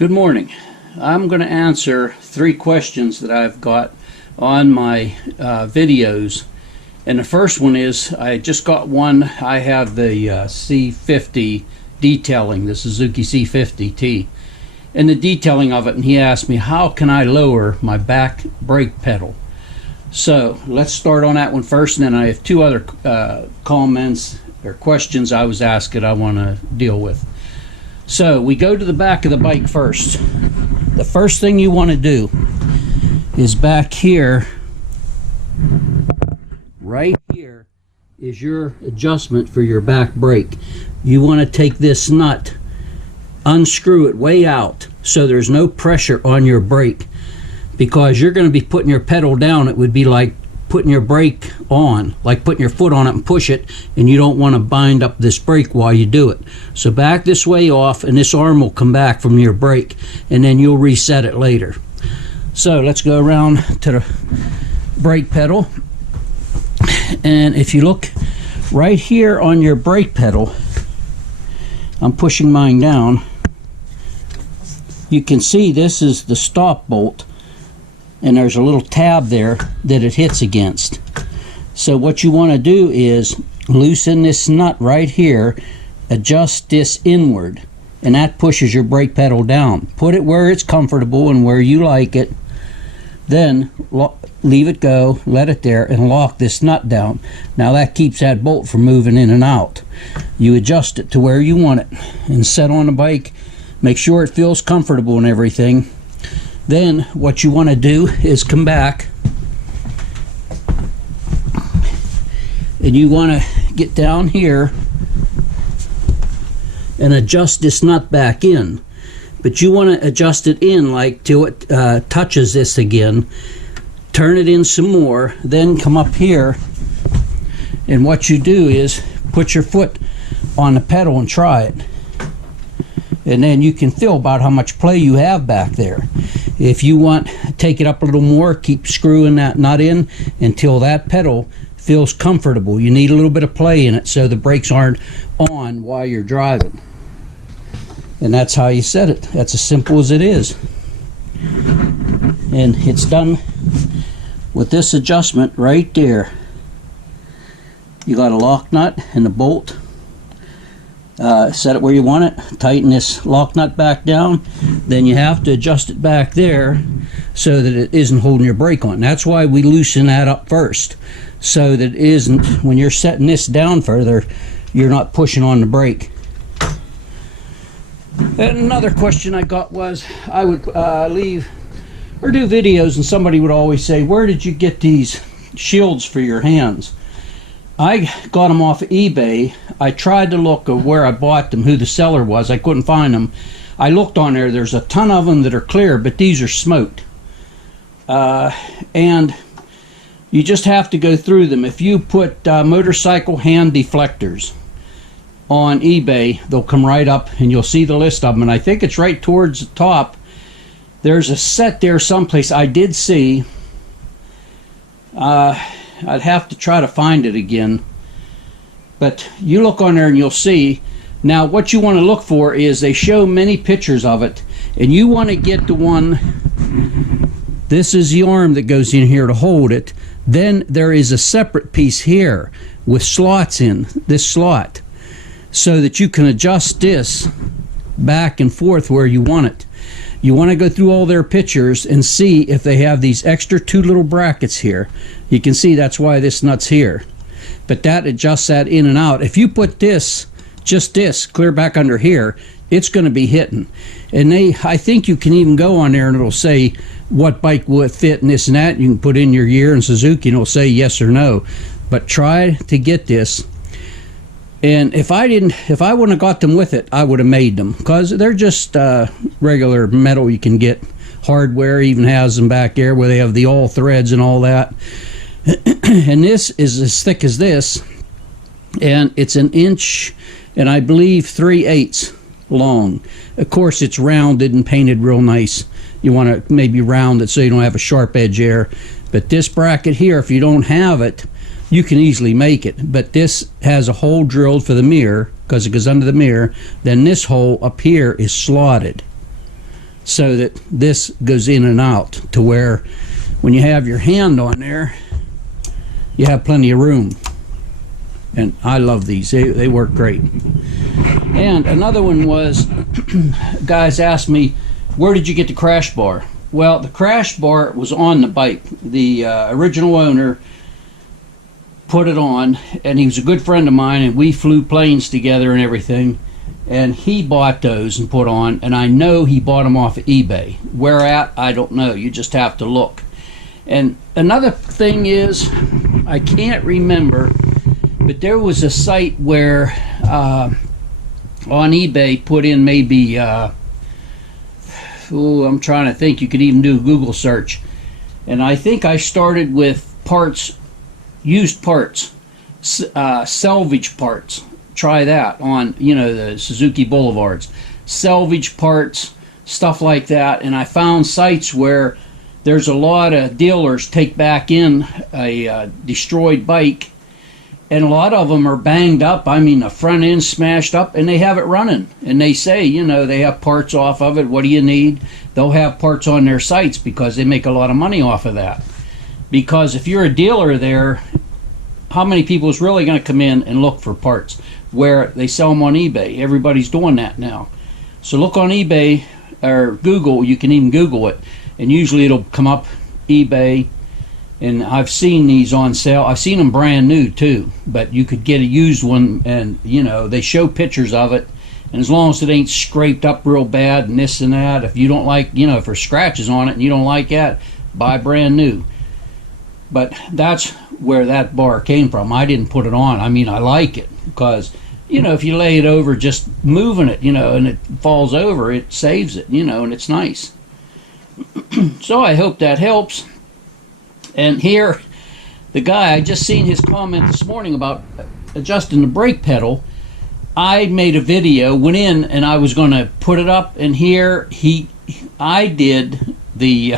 Good morning. I'm going to answer 3 questions that I've got on my videos. And the first one is, I just got one. I have the C50 detailing, the Suzuki C50T, and the detailing of it, and he asked me, how can I lower my back brake pedal? So let's start on that one first, and then I have 2 other comments or questions I was asked that I want to deal with. So we go to the back of the bike first. The first thing you want to do is back here, right here is your adjustment for your back brake. You want to take this nut, unscrew it way out so there's no pressure on your brake, because you're going to be putting your pedal down. It would be like putting your brake on, like putting your foot on it and push it, and you don't want to bind up this brake while you do it. So back this way off, and this arm will come back from your brake, and then you'll reset it later. So let's go around to the brake pedal, and if you look right here on your brake pedal, I'm pushing mine down, you can see this is the stop bolt, and there's a little tab there that it hits against. So what you want to do is loosen this nut right here, adjust this inward, and that pushes your brake pedal down. Put it where it's comfortable and where you like it, then leave it go, let it there, and lock this nut down. Now that keeps that bolt from moving in and out. You adjust it to where you want it and set on the bike. Make sure it feels comfortable and everything. Then what you want to do is come back, and you want to get down here and adjust this nut back in. But you want to adjust it in like till it touches this again. Turn it in some more, then come up here, and what you do is put your foot on the pedal and try it. And then you can feel about how much play you have back there. If you want, take it up a little more, keep screwing that nut in until that pedal feels comfortable. You need a little bit of play in it so the brakes aren't on while you're driving. And that's how you set it. That's as simple as it is. And it's done with this adjustment right there. You got a lock nut and a bolt. Set it where you want it, tighten this lock nut back down, then you have to adjust it back there so that it isn't holding your brake on. That's why we loosen that up first, so that it isn't, when you're setting this down further, you're not pushing on the brake. And another question I got was, I would leave or do videos, and somebody would always say, where did you get these shields for your hands? I got them off of eBay. I tried to look at where I bought them, who the seller was. I couldn't find them. I looked on there. There's a ton of them that are clear, but these are smoked. And you just have to go through them. If you put motorcycle hand deflectors on eBay, they'll come right up, and you'll see the list of them. And I think it's right towards the top. There's a set there someplace I did see. I'd have to try to find it again, but you look on there and you'll see. Now what you want to look for is they show many pictures of it, and you want to get the one, this is the arm that goes in here to hold it. Then there is a separate piece here with slots in this slot, so that you can adjust this back and forth where you want it. You want to go through all their pictures and see if they have these extra 2 little brackets here. You can see that's why this nut's here. But that adjusts that in and out. If you put this, just this, clear back under here, it's going to be hitting. And I think you can even go on there and it'll say what bike will it fit and this and that. You can put in your year and Suzuki and it'll say yes or no. But try to get this. And if I wouldn't have got them with it, I would have made them, because they're just regular metal you can get. Hardware even has them back there where they have the all threads and all that. And this is as thick as this, and it's 1 inch and I believe 3/8 long. Of course it's rounded and painted real nice. You want to maybe round it so you don't have a sharp edge there. But this bracket here, if you don't have it, you can easily make it. But this has a hole drilled for the mirror because it goes under the mirror. Then this hole up here is slotted. so that this goes in and out to where when you have your hand on there, you have plenty of room. And I love these. They work great. And another one was, guys asked me, where did you get the crash bar? Well, the crash bar was on the bike. The original owner put it on, and he was a good friend of mine, and we flew planes together and everything. And he bought those and put on, and I know he bought them off of eBay. Where at, I don't know. You just have to look. And another thing is, I can't remember, but there was a site where on eBay put in maybe, I'm trying to think, you could even do a Google search. And I think I started with parts, used parts, salvage parts. Try that on, you know, the Suzuki Boulevards. Salvage parts, stuff like that. And I found sites where there's a lot of dealers take back in a destroyed bike, and a lot of them are banged up. I mean, the front end smashed up, and they have it running. And they say, you know, they have parts off of it. What do you need? They'll have parts on their sites because they make a lot of money off of that. Because if you're a dealer there, how many people is really going to come in and look for parts where they sell them on eBay? Everybody's doing that now. So look on eBay or Google. You can even Google it, and usually it'll come up eBay. And I've seen these on sale. I've seen them brand new too, but you could get a used one, and you know, they show pictures of it, and as long as it ain't scraped up real bad and this and that, if you don't like, you know, if there's scratches on it and you don't like that, buy brand new. But that's where that bar came from. I didn't put it on. I mean, I like it because, you know, if you lay it over just moving it, you know, and it falls over, it saves it, you know, and it's nice. So I hope that helps. And here, the guy, I just seen his comment this morning about adjusting the brake pedal. I made a video, went in, and I was going to put it up, and here I did the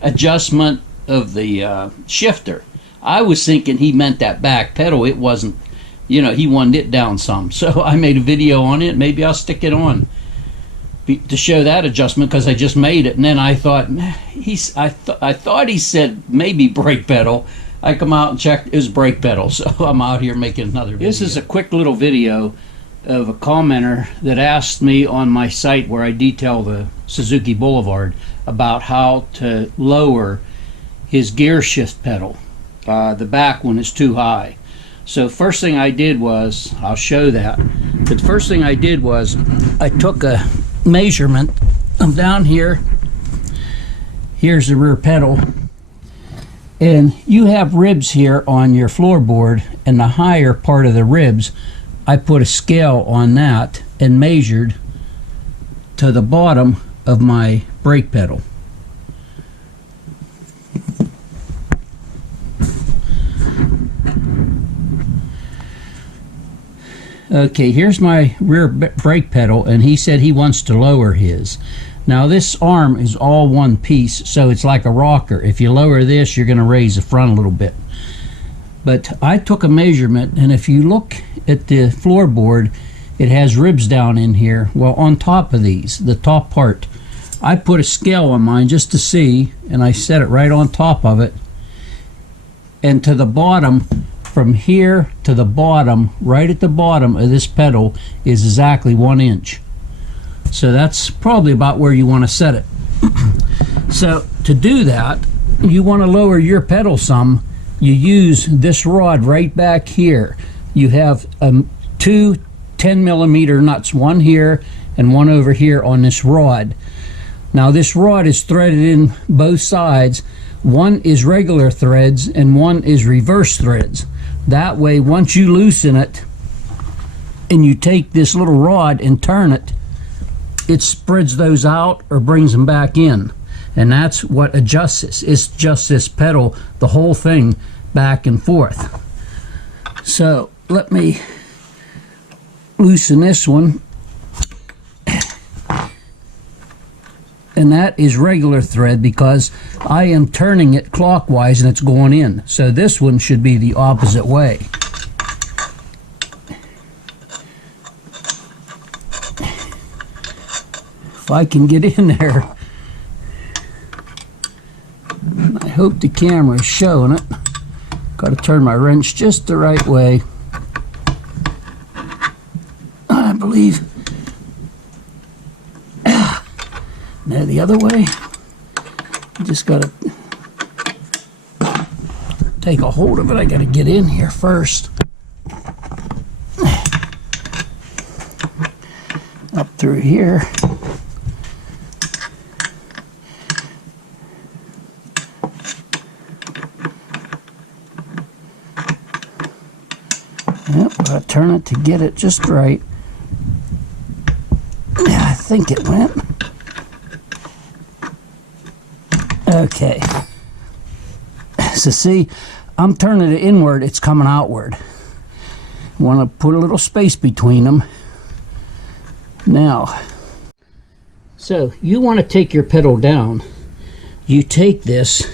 adjustment of the shifter. I was thinking he meant that back pedal. It wasn't, you know, he wanted it down some. So I made a video on it. Maybe I'll stick it on to show that adjustment because I just made it. And then I thought, I thought he said maybe brake pedal. I come out and checked his brake pedal. So I'm out here making another video. This is a quick little video of a commenter that asked me on my site where I detail the Suzuki Boulevard about how to lower his gear shift pedal. The back one is too high. So first thing I did was, I'll show that, but the first thing I did was I took a measurement. I'm down here. Here's the rear pedal. And you have ribs here on your floorboard, and the higher part of the ribs, I put a scale on that and measured to the bottom of my brake pedal. Okay, here's my rear brake pedal, and he said he wants to lower his. Now this arm is all one piece, so it's like a rocker. If you lower this, you're going to raise the front a little bit. But I took a measurement, and if you look at the floorboard, it has ribs down in here. Well, on top of these, the top part, I put a scale on mine just to see, and I set it right on top of it. And to the bottom, from here to the bottom, right at the bottom of this pedal, is exactly 1 inch. So that's probably about where you want to set it. So to do that, you want to lower your pedal some. You use this rod right back here. You have two 10mm nuts, one here and one over here on this rod. Now this rod is threaded in both sides. One is regular threads and one is reverse threads. That way, once you loosen it and you take this little rod and turn it, it spreads those out or brings them back in. And that's what adjusts this. It's just this pedal, the whole thing, back and forth. So let me loosen this one. And that is regular thread because I am turning it clockwise and it's going in. So this one should be the opposite way. If I can get in there hope the camera is showing it. Got to turn my wrench just the right way. I believe. Now the other way. You just got to take a hold of it. I got to get in here first. Up through here. Yep, gotta turn it to get it just right. Yeah, I think it went. Okay. So see, I'm turning it inward, it's coming outward. Want to put a little space between them. Now, so you want to take your pedal down. You take this,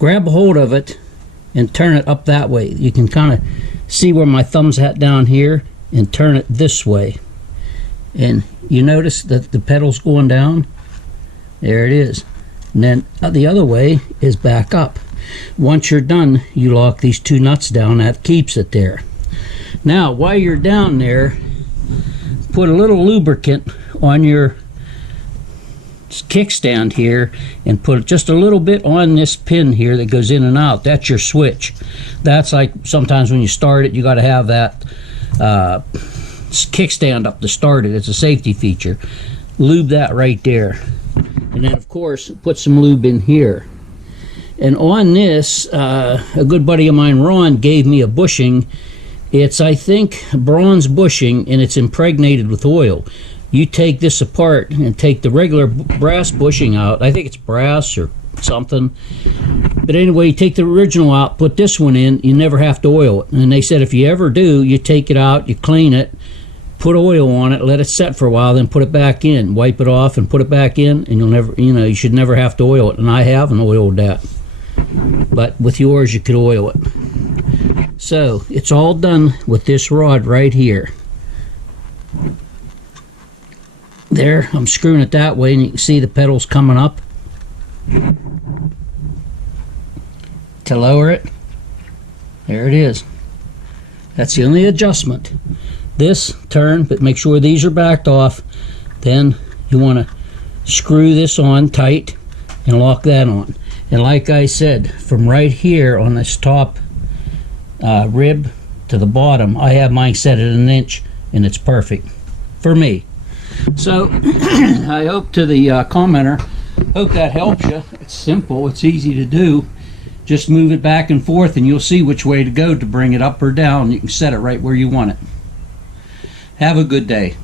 grab a hold of it, and turn it up that way. You can kind of see where my thumb's at down here, and turn it this way. And you notice that the pedal's going down. There it is. And then the other way is back up. Once you're done, you lock these two nuts down. That keeps it there. Now, while you're down there, put a little lubricant on your kickstand here and put just a little bit on this pin here that goes in and out. That's your switch. That's like sometimes when you start it, you got to have that kickstand up to start it. It's a safety feature. Lube that right there. And then of course put some lube in here. And on this, a good buddy of mine, Ron, gave me a bushing. It's, I think, bronze bushing, and it's impregnated with oil. You take this apart and take the regular brass bushing out. I think it's brass or something. But anyway, you take the original out, put this one in, you never have to oil it. And they said if you ever do, you take it out, you clean it, put oil on it, let it set for a while, then put it back in. Wipe it off and put it back in, and you'll never, you should never have to oil it. And I haven't oiled that. But with yours, you could oil it. So it's all done with this rod right here. There, I'm screwing it that way, and you can see the pedals coming up. To lower it, there it is. That's the only adjustment. This turn, but make sure these are backed off. Then you want to screw this on tight and lock that on. And like I said, from right here on this top rib to the bottom, I have mine set at 1 inch, and it's perfect for me. So I hope to the commenter, hope that helps you. It's simple, it's easy to do. Just move it back and forth, and you'll see which way to go to bring it up or down. You can set it right where you want it. Have a good day.